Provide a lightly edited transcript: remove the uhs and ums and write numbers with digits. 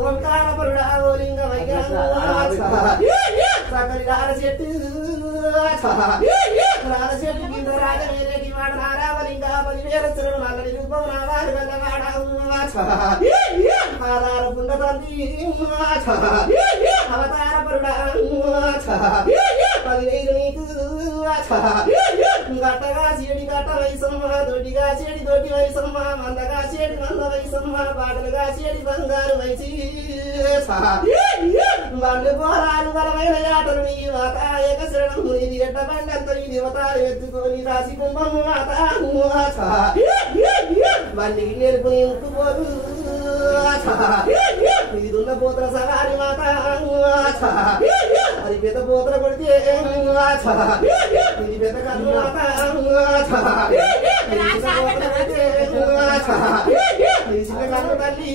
ఓంకార పరుడా ఓ లింగమయ్యా సకలి రాల చెట్టు కింద రాజవేరేటి వాడ నారావలింగ 10,000 చెరువు నల్లని రూపం నావారు వెళ్ళవాడ పాదాల పుండ తంది అవతార పరుడా 10,000 నీకు గట్టగా చేడి గట్ట వయసమ్మ దొడ్డిగా చేడి దొడ్డి వయసమ్మ మందగా చేడి మంద వయసమ్మ బాటలుగా చేడి బంగారు వయసి బండు పోరాలు బలమైన ఆటలు నీ మాత ఏక శరణం ఇది గడ్డ బండంత నీ దేవతాలు ఎత్తుకొని రాసి కుంభం మాత బండికి నేర్పుని ఉట్టుకోరు ఇదిన్న పోతల సవారి మాత అది పెద్ద పోతల కొడితే ఇది పెద్ద కన్ను మాత ఇది చిన్న కన్ను తల్లి